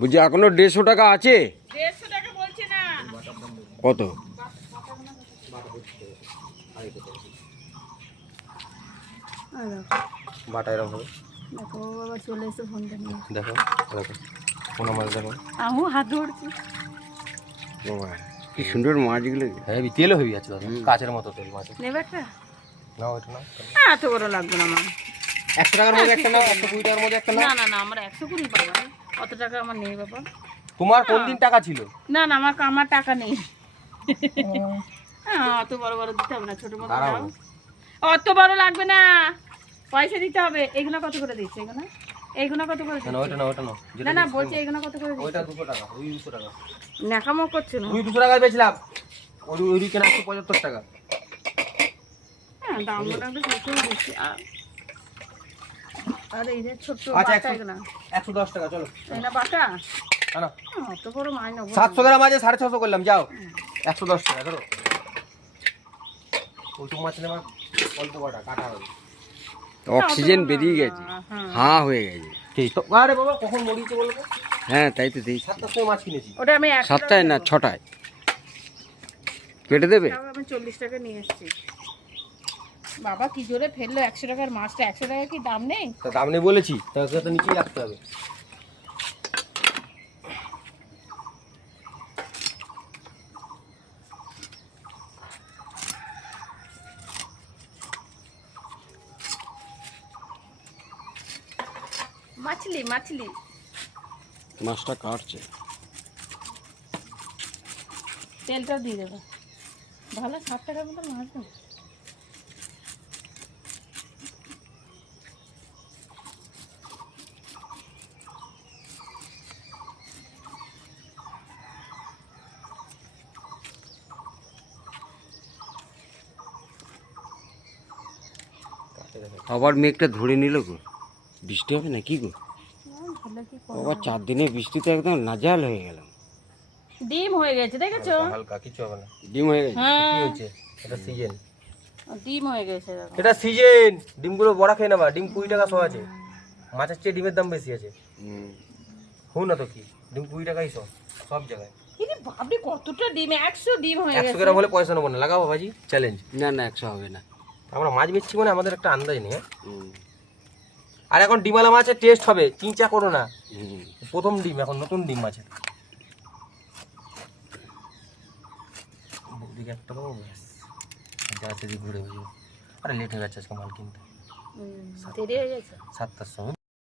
বুঝছি এখনো 150 টাকা আছে। 150 টাকা বলছে না। কত? বাটা এরকম হবে। দেখো বাবা চলে এসে ফোনটা নিয়ে। দেখো দেখো কোনো মাছ দেখো। আমি হাত ধরছি। বাবা কি সুন্দর মাছগুলো। হ্যাঁ তেলও হয়ে যাচ্ছে দাদা, কাচের মতো তেল মাছ। নেবে একটা? নাও এটা নাও। এত বড় লাগবে না আমার। 100 টাকার মধ্যে একটা নাও, 120 টাকার মধ্যে একটা নাও। না না না, আমার 120 পাবো। অত টাকা আমার নেই বাবা। তোমার কোন দিন টাকা ছিল? না না, আমার টাকা নেই। অত বড় বড় দিতে হবে না, ছোট মতো দাও। অত বড় লাগবে না, পয়সা দিতে হবে। এগুলো কত করে দিচ্ছে? এইগুলো কত করে দিচ্ছে? না ওটা না, ওটা না। না না, বলছি এগুলো কত করে দিচ্ছে? ওইটা 200 টাকা, ওই 200 টাকা। ন্যাকামো করছো না? ওই 200 টাকা বেচলাম। ওই কেনা 175 টাকা। হ্যাঁ, দাম মোটামুটি প্রচুর বেশি। আর এই যে ছোট্ট আচ্ছা বাটা এগুলো 110 টাকা চলো। এই না বাটা? না না, অত বড় মাছ নেবো না। 700 গ্রাম আছে 650 করলাম, যাও 110 টাকা ধরো। ওইটুকু মাছ নেওয়ার অল্প কটা কাটা হবে। অক্সিজেন বেরিয়ে গেছে, হাঁ হয়ে গেছে। ঠিক তো। আরে বাবা কখন মরিয়েছে বলো তো? হ্যাঁ তাই তো দেখি। 7টার সময় মাছ কিনেছি। ওটা আমি 7টায় না 6টায় কেটে দেবে। আমি 40 টাকা নিয়ে এসেছি। বাবা কি জোরে ফেললো 100 টাকার মাছটা। 100 টাকা কি দাম নেই? তা দাম নেই বলেছি, তাকে তো নিচেই রাখতে হবে। মাছলি মাছলি মাছটা কাটছে। তেলটা দিয়ে দেবো। ভালো 60 টাকার মতো মাছ দেবো। আবার মেঘটা ধরে নিল গো, বৃষ্টি হবে না কি গো? আবার 4 দিনে বৃষ্টিতে একদম নাজাল হয়ে গেলাম। ডিম হয়ে গেছে দেখেছো? হালকা কিছু হবে না। ডিম হয়ে গেছে। কি হ্যাঁ, হয়েছে? এটা সিজন। ডিম হয়ে গেছে দেখো। এটা সিজন। ডিমগুলো বড়া খেয়ে নেবা। ডিম 20 টাকা 100 আছে। মাছের চেয়ে ডিমের দাম বেশি আছে। হুঁ না তো কি, ডিম 20 টাকাই সব জায়গায়। এই বাপরে কতটা ডিম! 100 ডিম হয়ে 100 গেছে। গ্রাম হলে পয়সা নেবো না, লাগাও বাবাজি চ্যালেঞ্জ। না না 100 হবে না। আমরা মাছ বেচছি মানে আমাদের একটা আন্দাজ নেই। হ্যাঁ, আর এখন ডিমালা মাছের টেস্ট হবে, চিন্তা করো না। প্রথম ডিম, এখন নতুন ডিম মাছের। বৌদিকে একটা দেবো ব্যাস, যা সেদিক ঘুরে বুঝবো। আরে লেট হয়ে যাচ্ছে আজকে মাল কিনতে। দেরি হয়ে গেছে। 7টার সময়।